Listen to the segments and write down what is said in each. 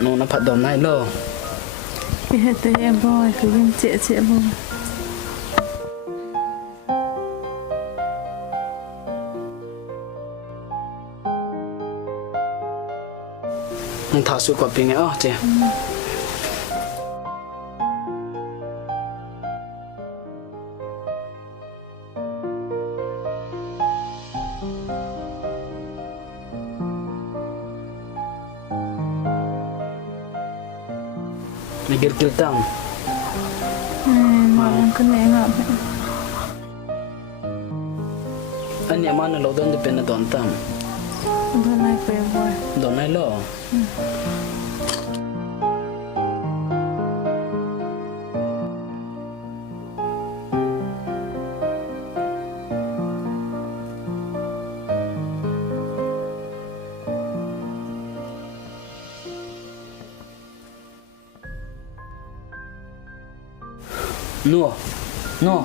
nó phát đòn này lo cái hết tới em boy cứ em trẻ boy nó thả xuống quả pin ấy chị Nagir-gil tang. Malang ko na nga. Ano yung mana lo doon depende doon tam? Doon ay ko yung boy. Doon ay lo. No,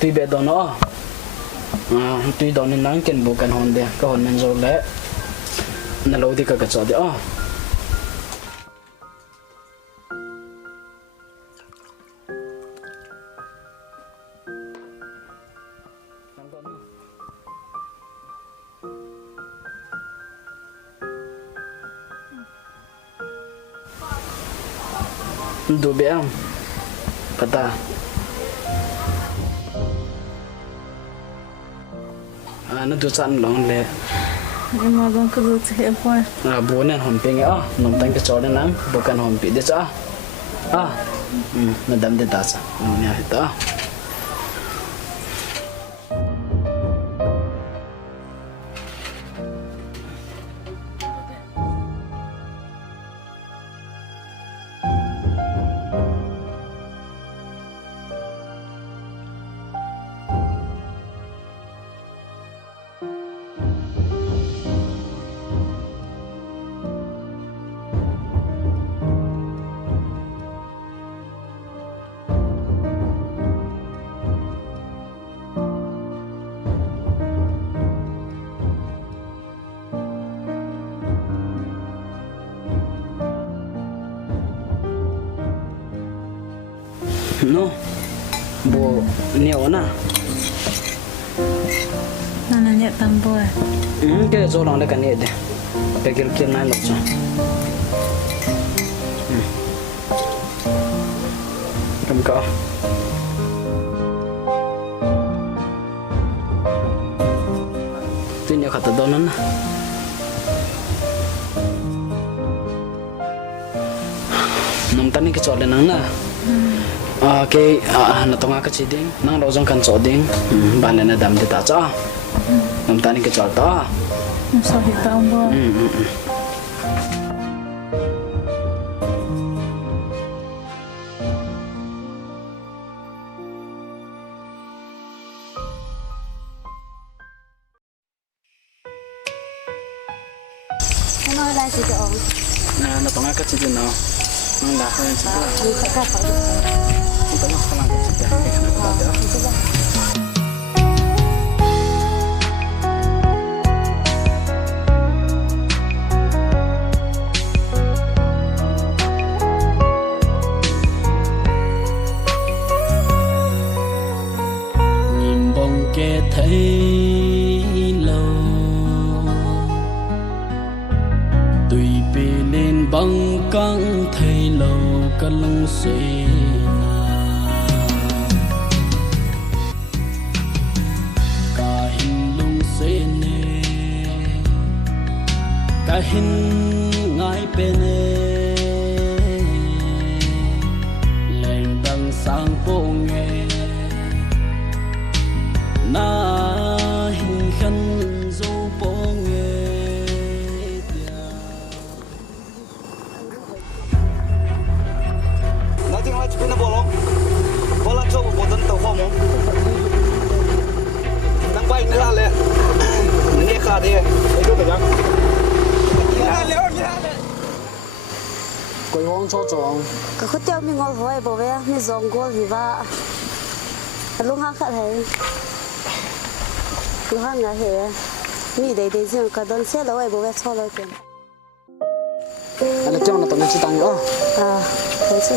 tuy bé đó nó, tuy đó nên nắng kiến bộ cần hòn đè, cái hòn mình rồi lẽ, nó lâu thì cái chỗ đấy đủ bé không? Pata. Nó tụt sẵn lòng lệ. Em mà vẫn cứ tụt hết boy. Bố nên hòn pin ấy, nông tăng cái chỗ đấy nắng, bố cần hòn pin đấy chứ. Nó đâm đến ta sao? Nó nhà hết ta. No, bo nhiều na. Nana nhẹ tâm boy. Cái chỗ lòng đấy cái này đấy, cái kia này lắm chứ. Cầm cọ. Tuy nhiều khát tới đâu nữa. Nông tani cái chỗ này nắng na. Cái nó tung cái gì đấy, nó đâu giống căn chỗ đấy, bạn này đâm đi ta cho, nông tani cái chỗ đó. Sao hiện tại ông boy? Nói lại gì đó? Nó tung cái gì đấy nó. Nang dah kan sebab. Kakak apa? Kita nak kalang kita ya. Nhìn bóng kẻ thấy lâu, tùy bề lên băng căng thấy lâu. Kalung sena kahin lung sene kahin ngai pene leng dang sang po nge na hin khan zo po nge. Nó bộ lông cho một bộ dân tàu khoa mông đang bay nữa lên nghe khá đi thấy được không? Quay hoang cho chồng Cái khúc tiêu mình ngồi với bố bé mình giống cô gì vậy? Lúc hàng khác thấy lúc hàng ngã hệ mình để xem cái đơn xe đó bố bé cho lại tiền Ada cong na tong ci tang yo. Thế chứ.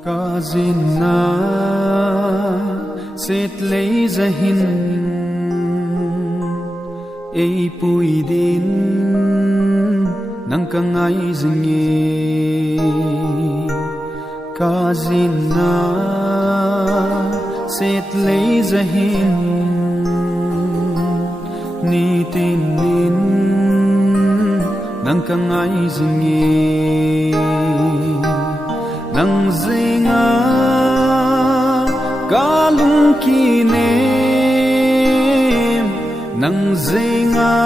Kazina set leizahin ei puidin nang kangai zingi Kazina set leizahin Nitin nang kangai zingi nang zinga kalung kinem nang zinga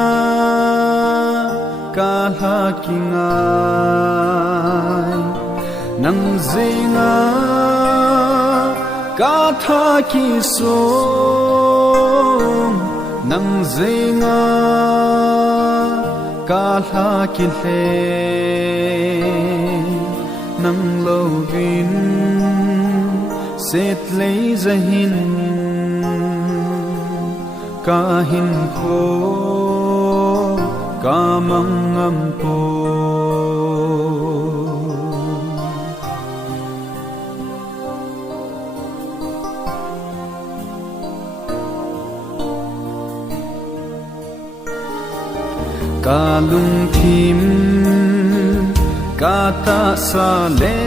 kalhakingai nang zinga kathakisom nang zinga kalhakile nang lovin set leizahin kahin ko kamangampo kalung kim kata sale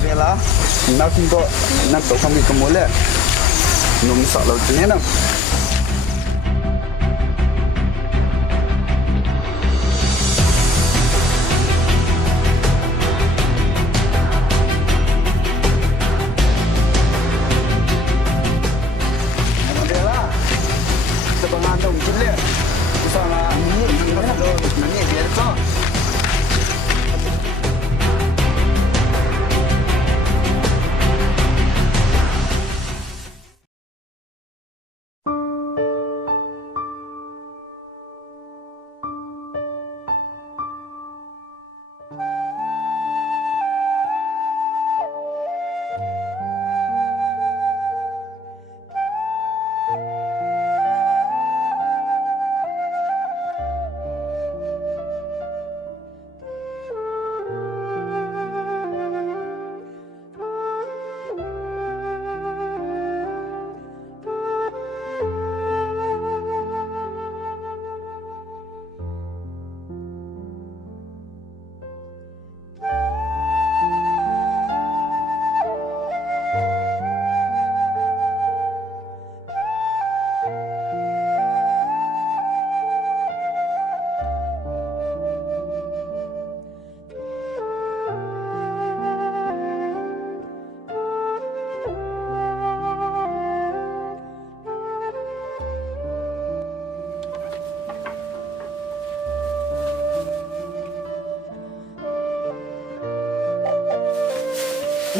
Vela, nak untuk nak tahu kami kemula, nung sak laut ni nak.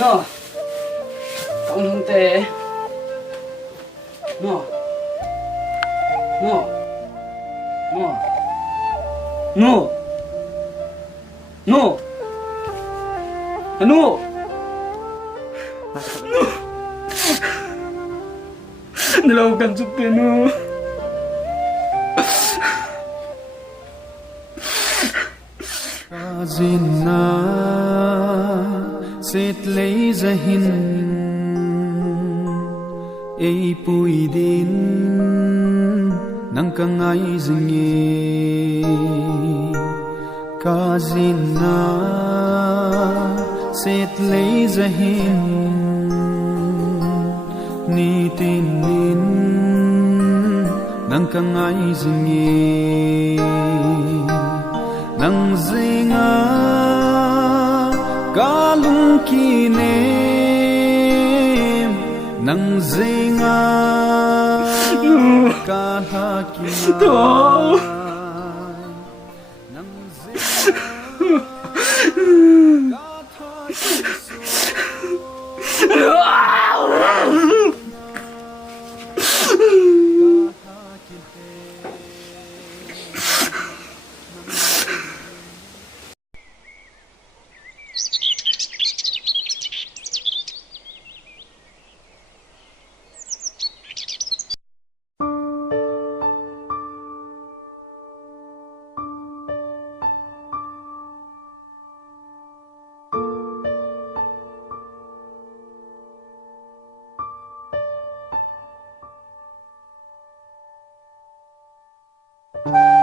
No, không hung tệ. No, no, no, no, no, no, no. Nilaukan supe no. Kazina set leizahin ei puidin kangai zingi kazina set lei zahin Nitin nang kangai zingi nang zinga kalung kine nang zinga kahakina nang Bye.